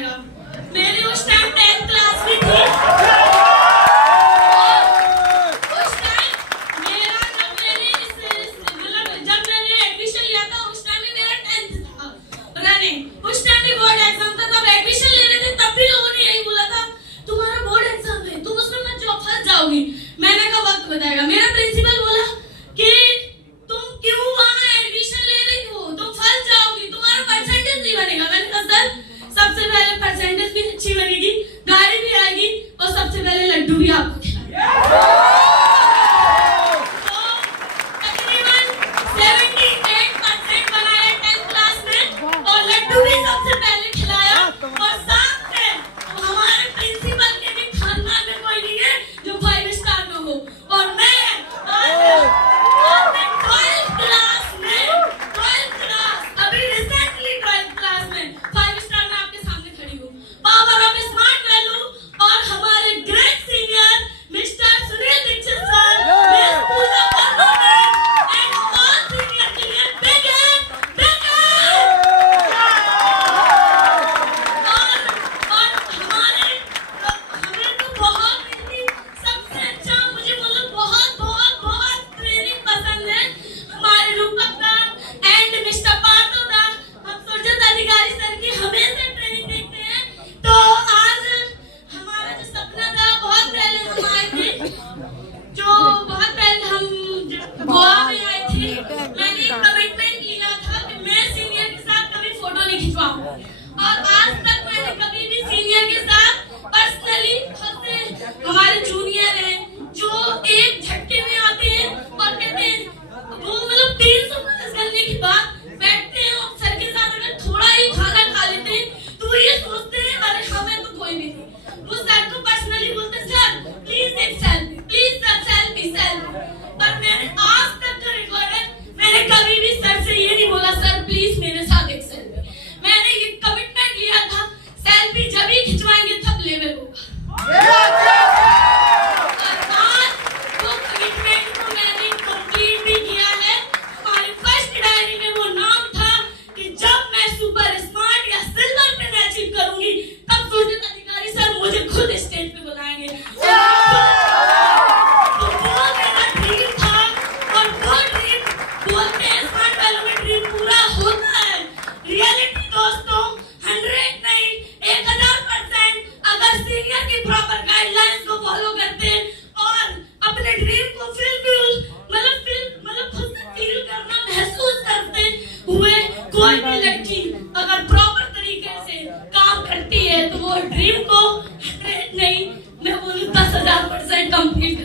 बताएगा। मेरी उस टाइम 10th क्लास में थी। उस टाइम मेरा जब मैंने एडमिशन लिया था उस टाइम में मेरा 10th था रनिंग। उस टाइम भी बोर्ड एग्जाम था, तब एडमिशन ले रहे थे, तब भी लोगों ने यही बोला था तुम्हारा बोर्ड एग्जाम है, तुम उसमें मत जाओ, फंस जाओगी। मैंने कहा वक्त बताएगा। मेरा प्रिंसिपल बोला कि तुम क्यों वहां एडमिशन ले रही हो, तुम फंस जाओगी, तुम्हारा परसेंटेज नहीं बनेगा। मैंने कहा सर सबसे पहले परसेंटेज भी अच्छी बनेगी, गाड़ी भी आएगी और सबसे पहले लड्डू भी आपको खिलाएंगे। तो तकरीबन 78% बनाया 10th क्लास में और लड्डू भी सबसे पहले खिलाया। और साथ में हमारे प्रिंसिपल के भी खानदान में कोई नहीं है जो 5 स्टार में हो। और मैं 12th क्लास में 12th क्लास अभी रिसेंटली 12th क्लास में 5 स्टार में आपके सामने खड़ी हूँ। पावर ऑफ स्मार्ट वैल्यू और हमारे great senior mister Sunil Dikshit sir, miss Pooja Verma and all senior के लिए बिग हैंड, बिग हैंड। और हमारे हमें तो बहुत ही सबसे अच्छा मुझे मतलब बहुत ट्रेनिंग पसंद है हमारे रूपक दा एंड मिस्टर पार्थो दा। हम सुरजत अधिकारी सर की हमेशा ट्रेनिंग देखते हैं। तो आज हमारा जो सपना था, बहुत पहले हम आए थे, जो बहुत पहले हम गोवा में आए थे, मैंने एक कमिटमेंट लिया था कि मैं सीनियर के साथ कभी फोटो नहीं खिंचवाऊंगा। और आज तक मैंने कभी भी सीनियर के साथ पर्सनली हमारे जूनियर हैं जो एक झटके में आते हैं और कहते हैं वो मतलब 300 प्लस करने के बाद बैठते हैं और सर के साथ अगर थोड़ा ही खाना खा लेते हैं तो वो ये सोचते हैं अरे हमें तो कोई नहीं थी। वो सर को पर्सनली बोलते हैं सर प्लीज एक सेल्फी, प्लीज सर सेल्फी। पर मैंने आज तक का रिकॉर्ड है, मैंने कभी भी सर से ये नहीं बोला सर प्लीज मेरे साथ एक सेल्फी। मैंने ये कमिटमेंट लिया था सेल्फी जब ही खिंचवाएंगे तब लेवल होगा। खुद स्टेज पे बुलाएंगे। तो वो मेरा ड्रीम था और वो ड्रीम बोलते हैं स्मार्ट वैल्यू में ड्रीम पूरा होता है। रियलिटी दोस्तों 100 नहीं 1000% अगर सीनियर की प्रॉपर गाइडलाइंस को फॉलो करते हैं और अपने ड्रीम को मतलब खुद से फील करना महसूस करते हुए कोई भी लड़की अगर प्रॉपर तरीके से काम करती है तो वो ड्रीम को नहीं मैं बोलूँ 10,000% कंप्लीट